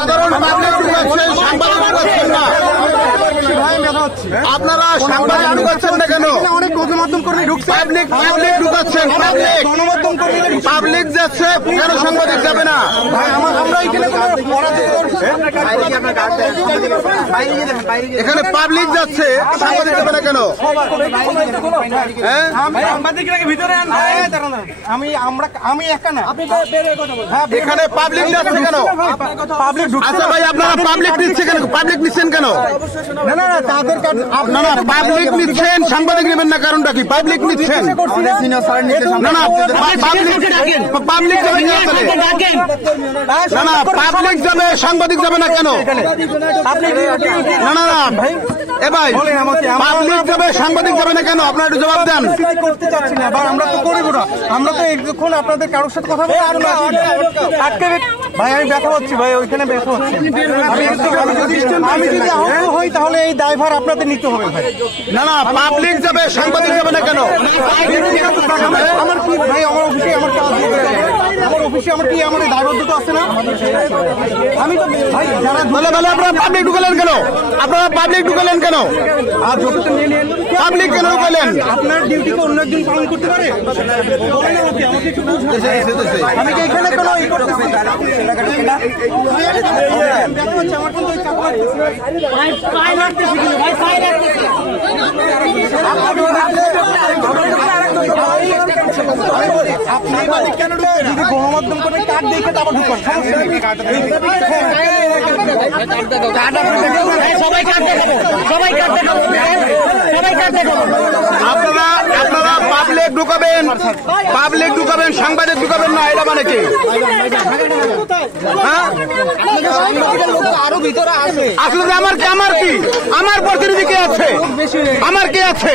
সাধারণ পাবলিক ঢুকাচ্ছেন, সাংবাদিক ঢুকাচ্ছেন না। আপনারা সাংবাদিক ঢুকাচ্ছেন না কেন? অনেক গণমাধ্যম কর্মী ঢুকছে, পাবলিক ঢুকাচ্ছেন, গণমাধ্যম কর্মী পাবলিক যাচ্ছে, কেন সাংবাদিক যাবে না? আমরা এখানে এখানে পাবলিক যাচ্ছে, সাংবাদিক যাবে না কেন? আমি একা না, এখানে পাবলিক যাচ্ছে কেন? পাবলিক আচ্ছা ভাই, আপনারা পাবলিক নিচ্ছে কেন? পাবলিক নিচ্ছেন কেন? না না তাদের না না, পাবলিক নিচ্ছেন, সাংবাদিক নেবেন না, কারণটা কি? পাবলিক নিচ্ছেন না, না পাবলিক যাবে না, না পাবলিক যাবে, সাংবাদিক যাবে না কেন? না না না এ ভাই, পাবলিক যাবে, সাংবাদিক যাবে না কেন? আপনারা একটু জবাব দেন। করতে চাচ্ছি না ভাই, আমরা তো করিব না, আমরা তো এখন আপনাদের কারোর সাথে কথা বলবো না। আটকে ভাই আমি ব্যথা হচ্ছি ভাই, ওইখানে ব্যথা হচ্ছে। আমি যদি আহত হই তাহলে এই দায়ভার আপনাদের নিতে হবে ভাই। না না, পাবলিক যাবে, সাংবাদিক যাবে না কেন? আমার কি ভাই, আমার অফিসে আমার কাজ, আমার অফিসে আমার কি আমার দায়বদ্ধতা আছে না? আমি তো ভাই যারা বলে আপনারা পাবলিক ঢুকালেন কেন? আপনারা পাবলিক ঢুকালেন কেন? আর যতটা নিয়ে নেন পাবলিক কেন ঢুকালেন? আপনার ডিউটিকে অন্য একজন পালন করতে পারে? বলেন আমাকে, আমাকে একটু বুঝুন। আমি কি এখানে কোনো ই করতেছি? আমার কিন্তু ওই চাপ আপনি কেন যদি গণমাধ্যম করে কার্ড দেখে তারপর ঢুকান, আপনারা পাবলিক ঢুকাবেন, সাংবাদিক ঢুকাবেন না, এটা মানে কি? আরো ভিতরে আসবে। আসলে আমার কি? আমার প্রতিনিধি কে আছে? আমার কে আছে?